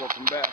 welcome back.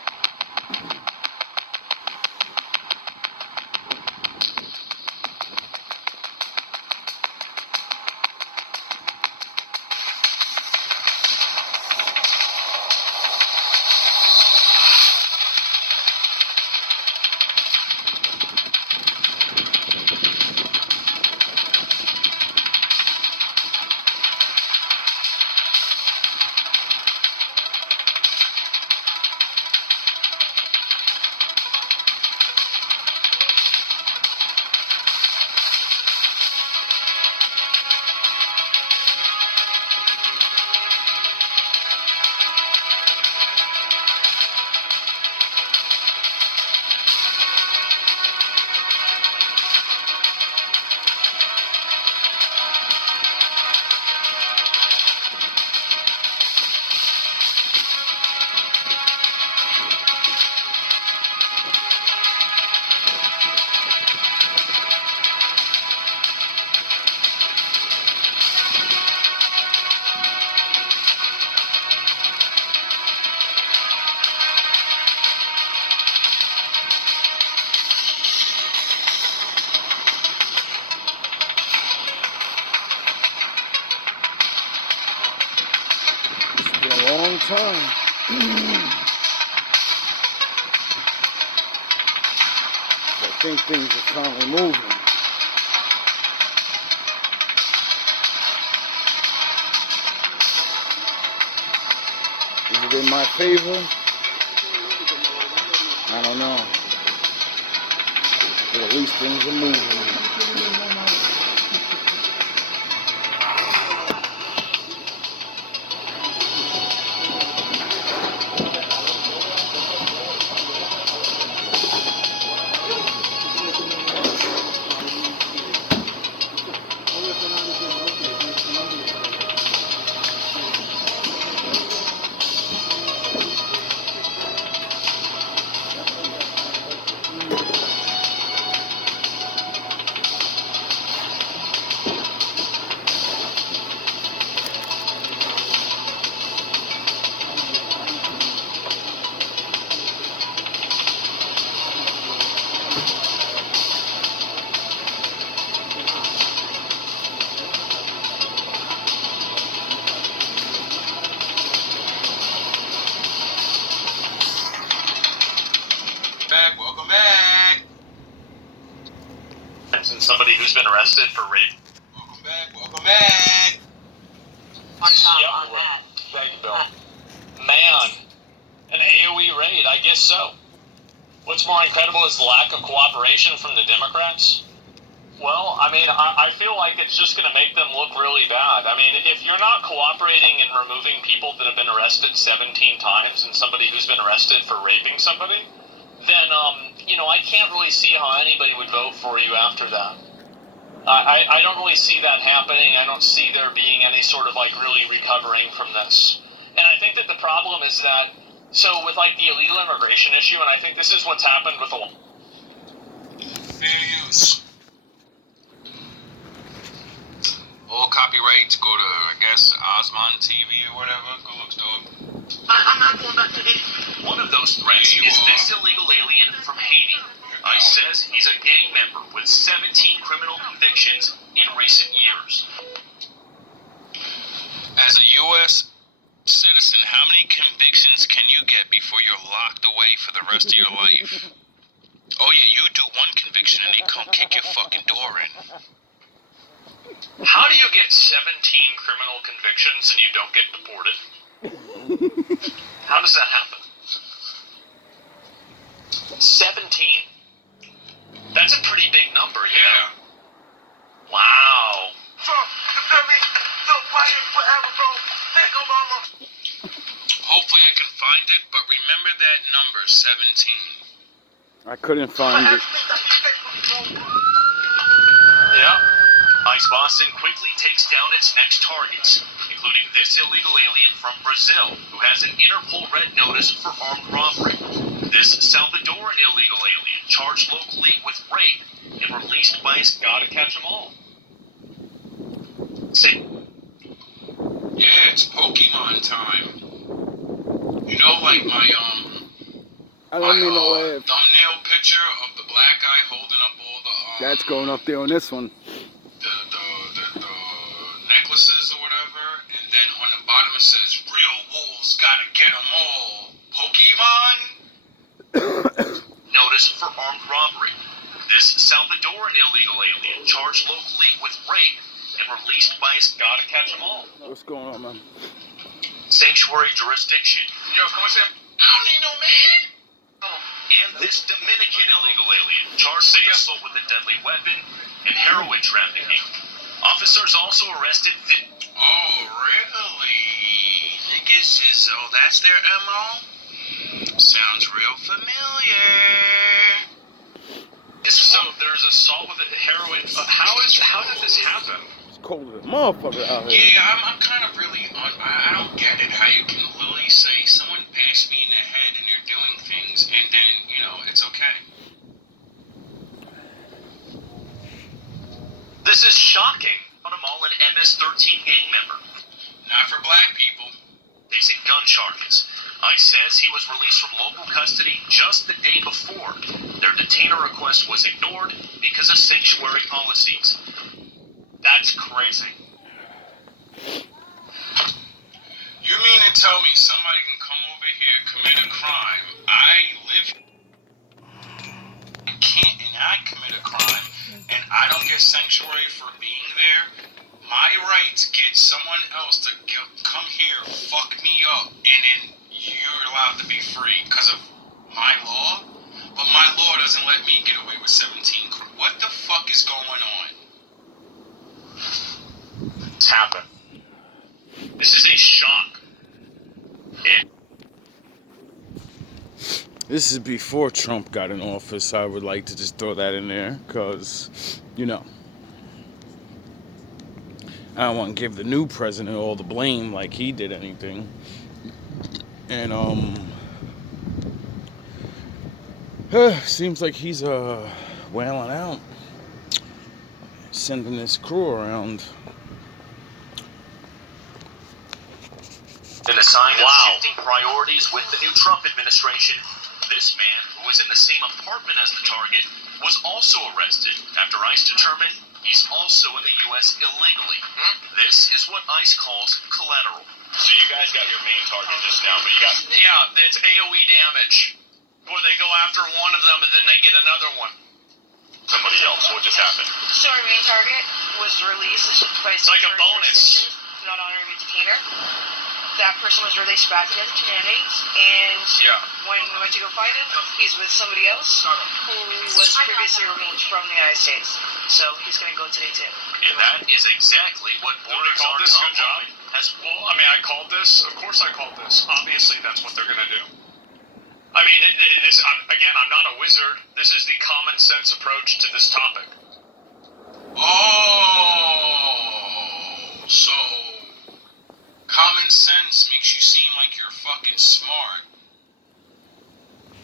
Long time. I think things are finally moving. Is it in my favor? I don't know. But at least things are moving. Welcome back. And somebody who's been arrested for rape. Welcome back. On top on that. Thank you, Bill. Man, an AOE raid, I guess so. What's more incredible is the lack of cooperation from the Democrats. Well, I mean, I feel like it's just going to make them look really bad. I mean, if you're not cooperating in removing people that have been arrested 17 times and somebody who's been arrested for raping somebody, then, I can't really see how anybody would vote for you after that. I don't really see that happening. I don't see there being any sort of, really recovering from this. And I think that the problem is that, with, the illegal immigration issue, and I think this is what's happened with a... Fair use. All copyrights go to, I guess, Osman TV or whatever. Good looks, dog. I'm not going back to Haiti. One of those threats is this illegal alien from Haiti. ICE says he's a gang member with 17 criminal convictions in recent years. As a U.S. citizen, how many convictions can you get before you're locked away for the rest of your life? Oh yeah, you do one conviction and they come kick your fucking door in. How do you get 17 criminal convictions and you don't get deported? How does that happen? 17. That's a pretty big number, yeah. Wow. Trump, you feel me? Still fighting forever, bro. Thank Obama. Hopefully I can find it, but remember that number, 17. I couldn't find it. Yeah. ICE Boston quickly takes down its next targets, including this illegal alien from Brazil, who has an Interpol red notice for armed robbery. This Salvadoran illegal alien, charged locally with rape and released by his... Gotta catch them all. Say... Yeah, it's Pokemon time. You know, like my I don't mean to laugh. thumbnail picture of the black guy holding up all the That's going up there on this one. the necklaces or whatever, and then on the bottom it says "Real wolves gotta get 'em all." Pokemon. Notice for armed robbery. This Salvadoran illegal alien charged locally with rape and released by his Gotta catch them all. What's going on, man? sanctuary jurisdiction. Yo, come on, Sam. I don't need no man. And this Dominican illegal alien charged with assault with a deadly weapon and heroin trafficking. Officers also arrested. Oh, really? Niggas is, that's their MO? Sounds real familiar. So there's assault with a heroin. How did this happen? It's cold as a motherfucker out here. Yeah, I'm kind of really I don't get it. How you can literally say someone bashed me in the head and they're doing things, and then it's okay. This is shocking. On them all an MS-13 gang member. Not for black people. Facing gun charges. ICE says he was released from local custody just the day before. Their detainer request was ignored because of sanctuary policies. That's crazy. You mean to tell me somebody can come over here, commit a crime, I live in Canton, and I commit a crime, and I don't get sanctuary for being there? My rights get someone else to come here, fuck me up, and then you're allowed to be free because of my law? But my law doesn't let me get away with 17. What the fuck is going on? It's happened. This is a shock. This is before Trump got in office. I would like to just throw that in there because, I don't want to give the new president all the blame like he did anything. And, seems like he's, wailing out. Sending his crew around. In a sign of shifting priorities with the new Trump administration, this man, who was in the same apartment as the target, was also arrested after ICE determined he's also in the U.S. illegally. This is what ICE calls collateral. So you guys got your main target just now, but you got... Yeah, it's AoE damage. Where they go after one of them and then they get another one. Somebody else, what just happened? So our main target was released by It's like a bonus. Not honoring a detainer. That person was released back into the community, and when we went to go find him, he's with somebody else who was previously removed from the United States. So he's going to go today too. And that is exactly what Border Guard this good job. has. Well, I mean, I called this. Of course I called this. Obviously, that's what they're going to do. I mean, I'm not a wizard. This is the common sense approach to this topic. Oh, so common sense makes you seem like you're fucking smart.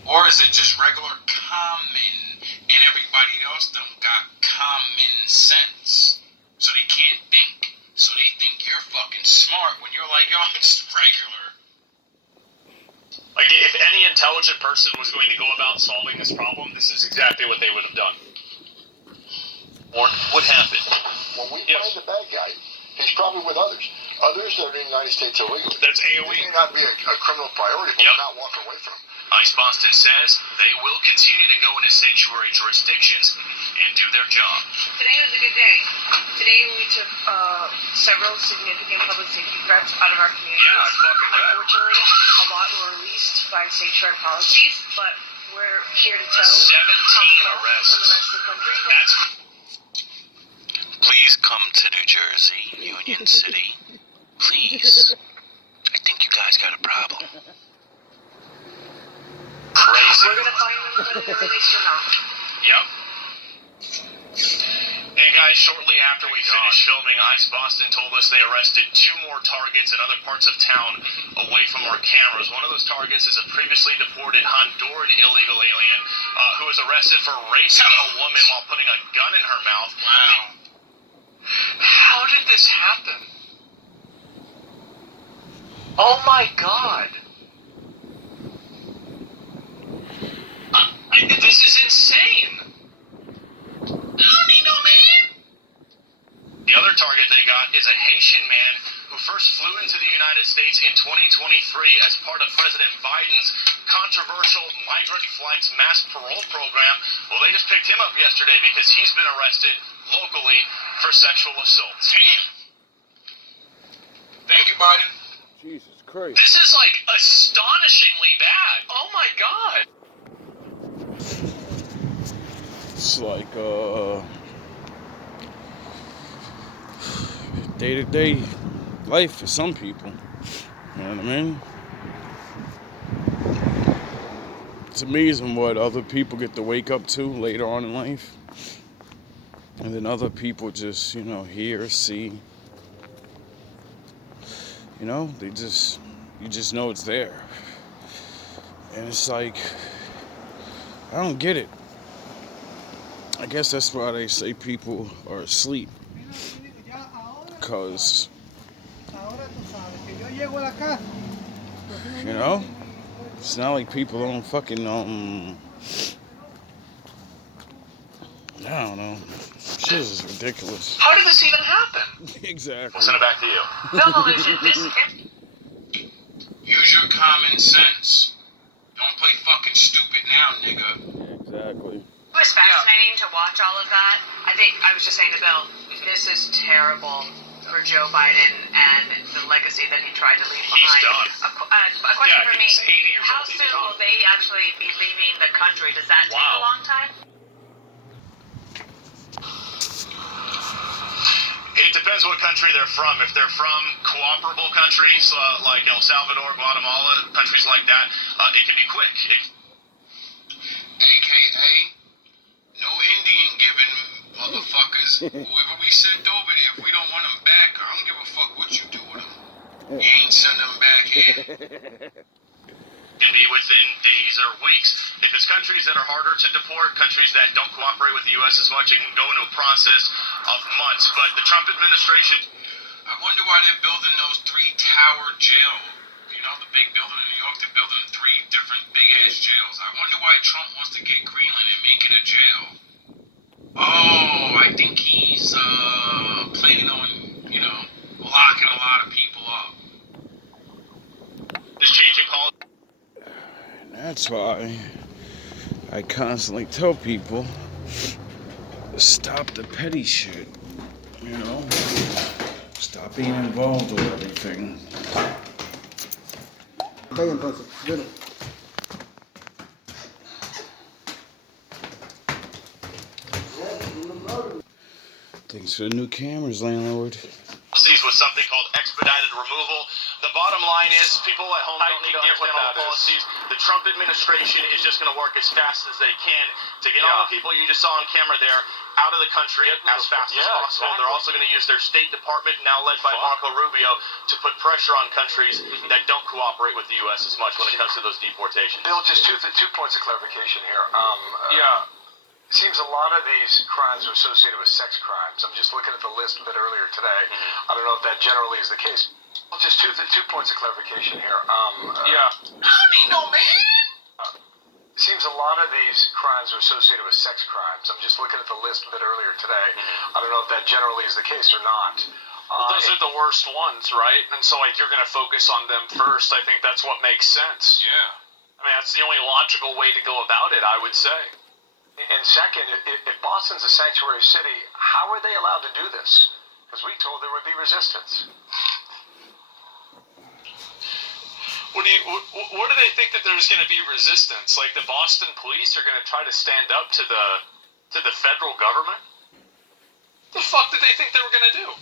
Or is it just regular common and everybody else don't got common sense? So they can't think. So they think you're fucking smart when you're like, yo, I'm just regular. Like, if any intelligent person was going to go about solving this problem, this is exactly what they would have done. Or what happened? When we find the bad guy, he's probably with others. Others that are in the United States illegally. That's AoE. It may not be a criminal priority, but we're not walking away from him. ICE Boston says they will continue to go into sanctuary jurisdictions and do their job. Today was a good day. Today we took several significant public safety threats out of our community. Yeah, I fucking bet. Unfortunately, a lot were released by sanctuary policies, but we're here to tell 17 arrests from the rest of the country. Please come to New Jersey, Union City. Please. I think you guys got a problem. Crazy. We're going to find them whether they're released or not. Yep. Hey guys, shortly after we finished filming, ICE Boston told us they arrested 2 more targets in other parts of town away from our cameras. One of those targets is a previously deported Honduran illegal alien who was arrested for raping a woman while putting a gun in her mouth. Wow. How did this happen? Oh my god. This is insane. I don't need no man. The other target they got is a Haitian man who first flew into the United States in 2023 as part of President Biden's controversial migrant flights mass parole program. Well, they just picked him up yesterday because he's been arrested locally for sexual assault. Damn. Thank you, Biden. Jesus Christ. This is like astonishingly bad. Oh my god. It's like, day-to-day life for some people. You know what I mean? It's amazing what other people get to wake up to later on in life. And then other people just, hear, see. You just know it's there. And it's like, I don't get it. I guess that's why they say people are asleep. Because, it's not like people don't fucking, I don't know. Shit is ridiculous. How did this even happen? Exactly. We'll send it back to you. Bellvolution, this Use your common sense. Don't play fucking stupid now, nigga. Exactly. It was fascinating to watch all of that. I was just saying to Bill, this is terrible for Joe Biden and the legacy that he tried to leave behind. He's done. A question for me, he's 80 years how old. He's soon done. will they actually be leaving the country? Does that take a long time? It depends what country they're from. If they're from cooperable countries like El Salvador, Guatemala, countries like that, it can be quick. AKA, no Indian giving motherfuckers. Whoever we sent over there, if we don't want them back, I don't give a fuck what you do with them. You ain't send them back here. Can be within days or weeks. If it's countries that are harder to deport, countries that don't cooperate with the U.S. as much, it can go into a process of months. But the Trump administration... I wonder why they're building those 3-tower jails. The big building in New York, they're building 3 different big-ass jails. I wonder why Trump wants to get Greenland and make it a jail. Oh, I think he's planning on, locking a lot of people up. is changing policy. And that's why I constantly tell people to stop the petty shit. Stop being involved with everything. Thanks for the new cameras, landlord. With something called expedited removal. The bottom line is people at home don't need to understand all the policies. The Trump administration is just going to work as fast as they can to get all the people you just saw on camera there out of the country as fast as possible. Exactly. They're also going to use their State Department, now led by Marco Rubio, to put pressure on countries that don't cooperate with the U.S. as much when it comes to those deportations. Bill, just two points of clarification here. It seems a lot of these crimes are associated with sex crimes. I'm just looking at the list a bit earlier today. I don't know if that generally is the case. Well, just two points of clarification here. I don't need no man. It seems a lot of these crimes are associated with sex crimes. I'm just looking at the list a bit earlier today. I don't know if that generally is the case or not. Well, those are the worst ones, right? And so, you're going to focus on them first. I think that's what makes sense. Yeah. I mean, that's the only logical way to go about it, I would say. And second, if Boston's a sanctuary city, how are they allowed to do this? Because we told there would be resistance. What do they think that there's going to be resistance? Like the Boston police are going to try to stand up to the federal government? What the fuck did they think they were going to do?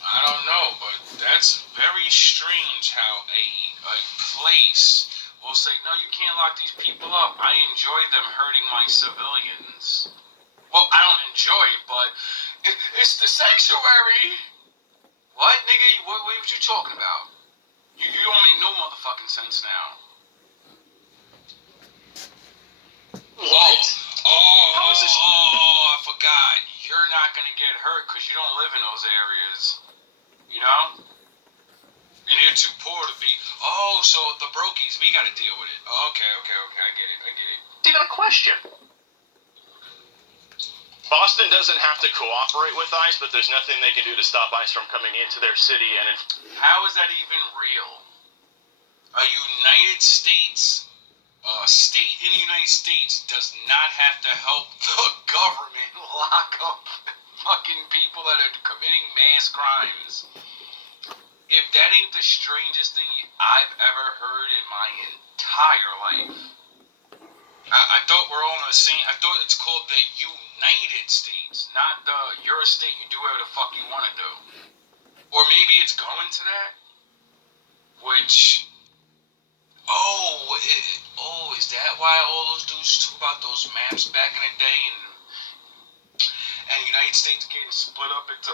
I don't know, but that's very strange how a place will say, no, you can't lock these people up. I enjoy them hurting my civilians. Well, I don't enjoy it, but it's the sanctuary. What, nigga? What you talking about? You don't make no motherfucking sense now. What? How is this? Oh, I forgot. You're not gonna get hurt because you don't live in those areas. You know? And they're too poor to be, oh, so the brokies, we gotta deal with it. Oh, okay, I get it. It's even a question. Boston doesn't have to cooperate with ICE, but there's nothing they can do to stop ICE from coming into their city. And how is that even real? A United States, state in the United States does not have to help the government lock up fucking people that are committing mass crimes. If that ain't the strangest thing I've ever heard in my entire life. I thought we're all in the same. I thought it's called the United States, not the you're a state, you do whatever the fuck you want to do. Or maybe it's going to that, which. Is that why all those dudes talk about those maps back in the day, and the United States getting split up into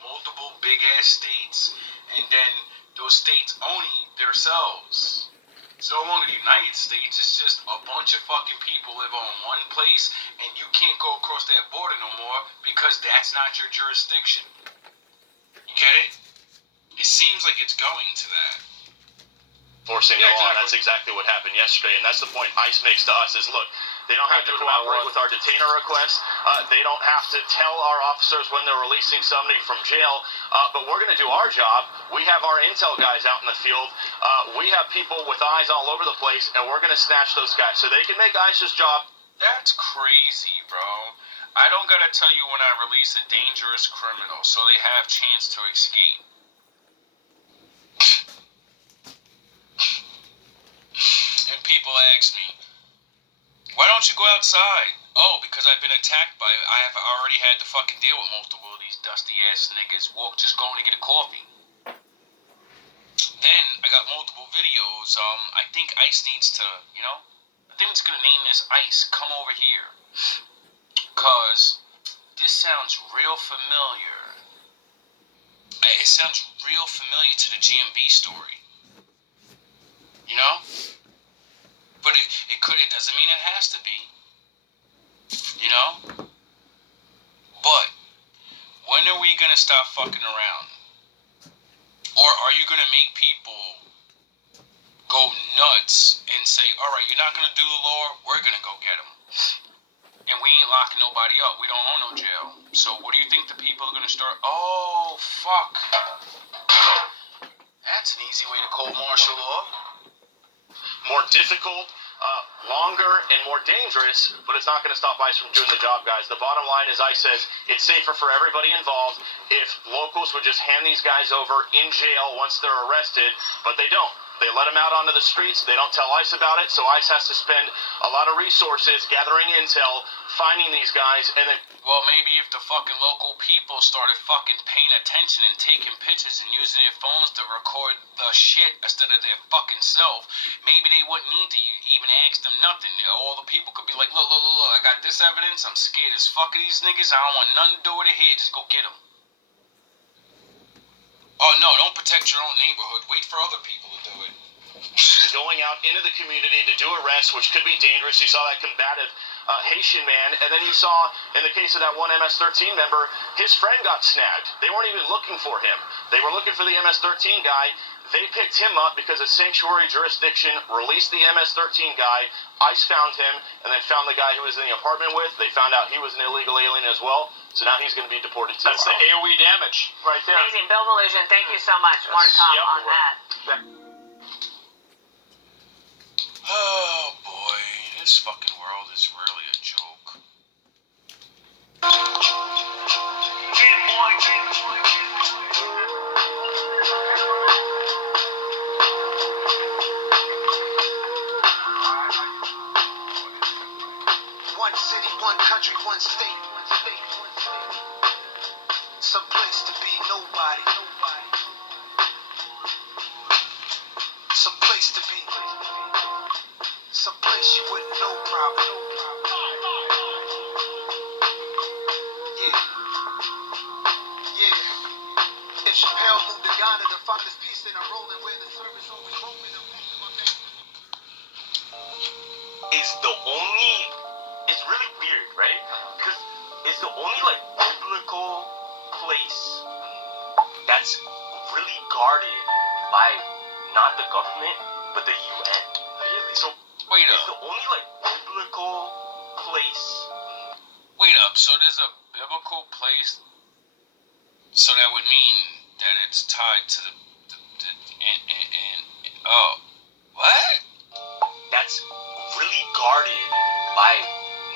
multiple big ass states, and then those states owning themselves? It's no longer the United States, it's just a bunch of fucking people live on one place, and you can't go across that border no more because that's not your jurisdiction. You get it? It seems like it's going to that. Forcing the law, and that's exactly what happened yesterday, and that's the point ICE makes to us is, look, they don't have to cooperate with our detainer requests, they don't have to tell our officers when they're releasing somebody from jail, but we're going to do our job. We have our intel guys out in the field, we have people with eyes all over the place, and we're going to snatch those guys so they can make ICE's job. That's crazy, bro. I don't gotta tell you when I release a dangerous criminal so they have chance to escape. And people ask me, why don't you go outside? Oh, because I've been attacked by, I have already had to fucking deal with multiple of these dusty ass niggas just going to get a coffee. Then I got multiple videos. I think ICE needs to, I think I'm just gonna name this ICE, come over here. Cause this sounds real familiar. It sounds real familiar to the GMB story. You know? But it doesn't mean it has to be. You know? But when are we gonna stop fucking around? Or are you gonna make people go nuts and say, alright, you're not gonna do the law, we're gonna go get them. And we ain't locking nobody up. We don't own no jail. So what do you think the people are gonna start? Oh, fuck. That's an easy way to call martial law. More difficult, longer, and more dangerous, but it's not going to stop ICE from doing the job, guys. The bottom line is ICE says it's safer for everybody involved if locals would just hand these guys over in jail once they're arrested, but they don't. They let them out onto the streets. They don't tell ICE about it, so ICE has to spend a lot of resources gathering intel, finding these guys, and then... Well, maybe if the fucking local people started fucking paying attention and taking pictures and using their phones to record the shit instead of their fucking self, maybe they wouldn't need to even ask them nothing. All the people could be like, look, I got this evidence. I'm scared as fuck of these niggas. I don't want nothing to do with it here. Just go get them. Oh, no, don't protect your own neighborhood. Wait for other people to do it. Going out into the community to do arrests, which could be dangerous. You saw that combative Haitian man, and then you saw, in the case of that one MS-13 member, his friend got snagged. They weren't even looking for him. They were looking for the MS-13 guy. They picked him up because a sanctuary jurisdiction released the MS-13 guy. ICE found him, and then found the guy who was in the apartment with. They found out he was an illegal alien as well, so now he's going to be deported too. That's the AOE damage right there. Amazing. Bill Delusion, thank you so much. More to come on that. Oh boy, this fucking world is really a joke. One city, one country, one state. Some place to be nobody. Some place to be. Some place you wouldn't know probably. Yeah. If Chappelle moved to Ghana to find his peace in a rolling where the service always roaming. It's really weird, right? Because it's the only like biblical place that's really guarded by not the government, but the UN. Really? So Wait it's up. the only like biblical place. Wait up. So there's a biblical place. So that would mean that it's tied to oh, what? That's really guarded by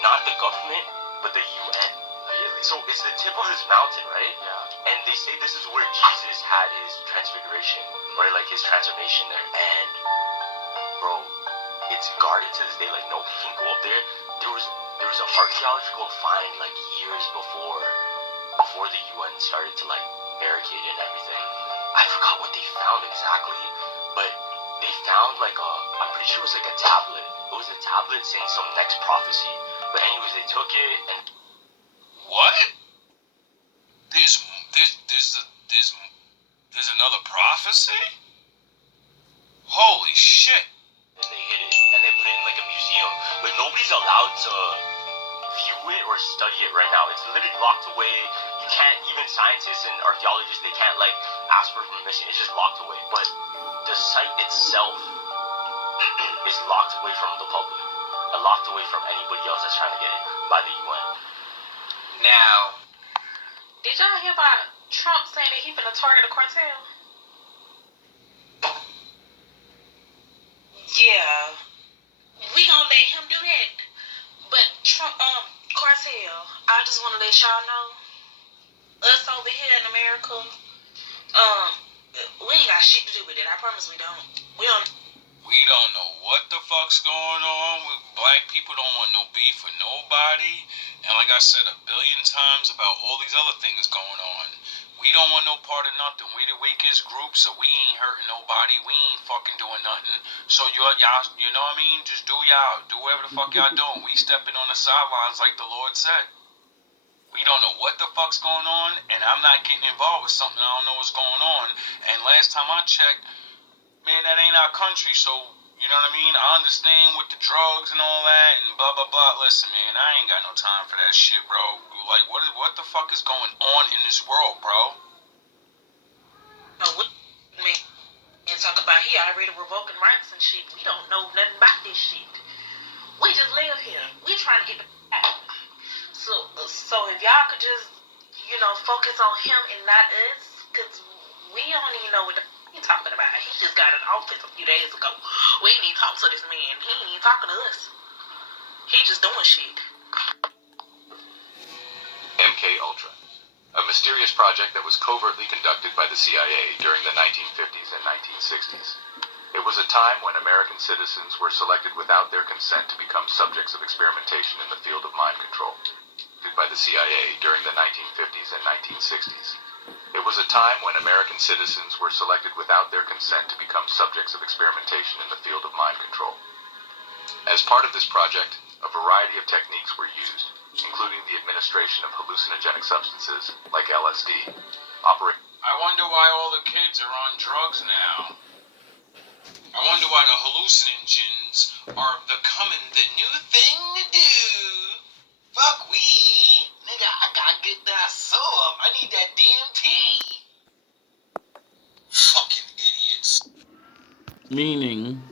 not the government, but the UN. Really? So it's the tip of this mountain, right? Yeah. And they say this is where Jesus had his transfiguration, or like his transformation there. And bro, it's guarded to this day. Like nobody can go up there. There was an archaeological find like years before the UN started to like barricade it and everything. I forgot what they found exactly, but they found like I'm pretty sure it was like a tablet. It was a tablet saying some next prophecy. But anyways, they took it and What? There's another prophecy? Holy shit. then they hid it and they put it in like a museum. But nobody's allowed to view it or study it right now. It's literally locked away. You can't, even scientists and archaeologists, they can't like ask for permission. It's just locked away. But the site itself is locked away from the public, and locked away from anybody else that's trying to get it by the UN. Now, Did y'all hear about Trump saying that he finna target a cartel? Yeah. We gonna let him do that. But Trump, cartel, I just wanna let y'all know, us over here in America, we ain't got shit to do with it. I promise we don't. We don't know what the fuck's going on. Black people don't want no beef with nobody. And like I said a billion times about all these other things going on, we don't want no part of nothing. We the weakest group, so we ain't hurting nobody. We ain't fucking doing nothing. So y'all, you know what I mean? Just do y'all. Do whatever the fuck y'all doing. We stepping on the sidelines like the Lord said. We don't know what the fuck's going on, and I'm not getting involved with something I don't know what's going on. And last time I checked, man, that ain't our country, so, you know what I mean? I understand with the drugs and all that, and blah, blah, blah. Listen, man, I ain't got no time for that shit, bro. Like, what the fuck is going on in this world, bro? and talk about he already revoking rights and shit. We don't know nothing about this shit. We just live here. We trying to get back. So if y'all could just, focus on him and not us, because we don't even know what the he talking about. He just got in office a few days ago. We ain't even talk to this man. He ain't even talking to us. He just doing shit. MK Ultra, a mysterious project that was covertly conducted by the CIA during the 1950s and 1960s. It was a time when American citizens were selected without their consent to become subjects of experimentation in the field of mind control. By the CIA during the 1950s and 1960s. It was a time when American citizens were selected without their consent to become subjects of experimentation in the field of mind control. As part of this project, a variety of techniques were used, including the administration of hallucinogenic substances like LSD. I wonder why all the kids are on drugs now. I wonder why the hallucinogens are becoming the new thing to do. Fuck weed. Nigga, I gotta get that sub. I need that DMT. Fucking idiots. Meaning,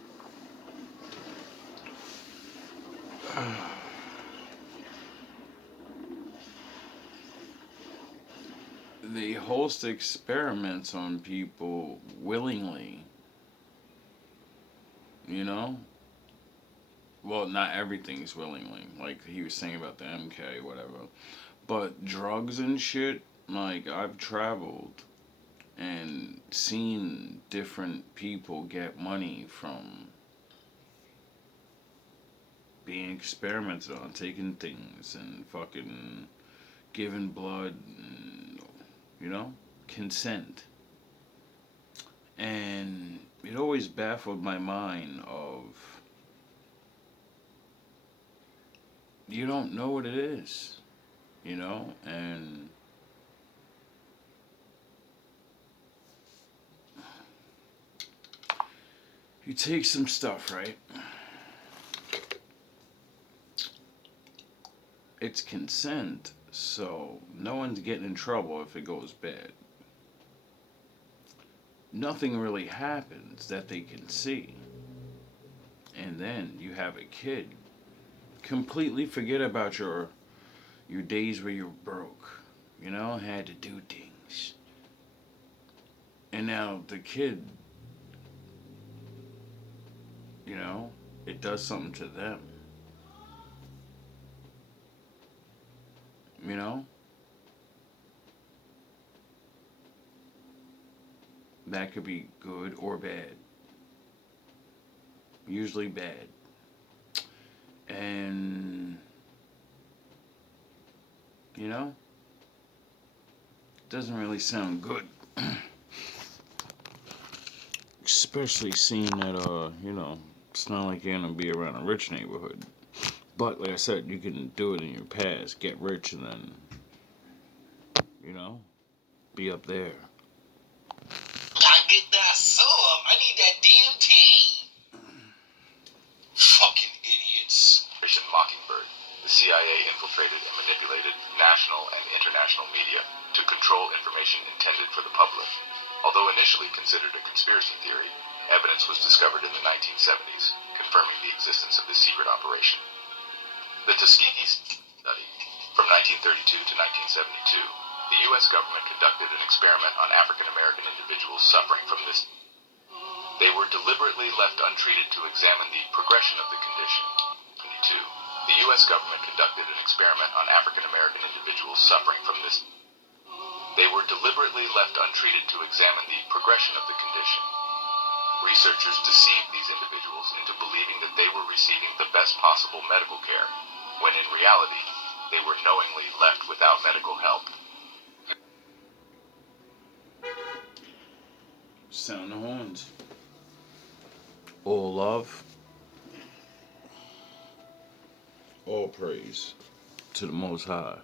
they host experiments on people willingly. You know? Well, not everything's willingly. Like he was saying about the MK, whatever. But drugs and shit, like I've traveled and seen different people get money from being experimented on, taking things and fucking giving blood, and, consent. And it always baffled my mind of, you don't know what it is, and you take some stuff, right? It's consent, so no one's getting in trouble if it goes bad. nothing really happens that they can see. And then you have a kid completely forget about your days where you were broke, had to do things. And now the kid, it does something to them. You know? That could be good or bad. Usually bad. And, it doesn't really sound good. Especially seeing that, it's not like you're gonna be around a rich neighborhood. But like I said, you can do it in your past, get rich, and then, be up there. I get that sub. I need that DMT. Fucking idiots. Operation Mockingbird, the CIA infiltrated and manipulated national and international media to control information intended for the public. Although initially considered a conspiracy theory, evidence was discovered in the 1970s, confirming the existence of this secret operation. The Tuskegee study, from 1932 to 1972, the U.S. government conducted an experiment on African American individuals suffering from this. They were deliberately left untreated to examine the progression of the condition. 22. The U.S. government conducted an experiment on African American individuals suffering from this. They were deliberately left untreated to examine the progression of the condition. Researchers deceived these individuals into believing that they were receiving the best possible medical care, when in reality, they were knowingly left without medical help. Sound the horns. All love, all praise to the Most High.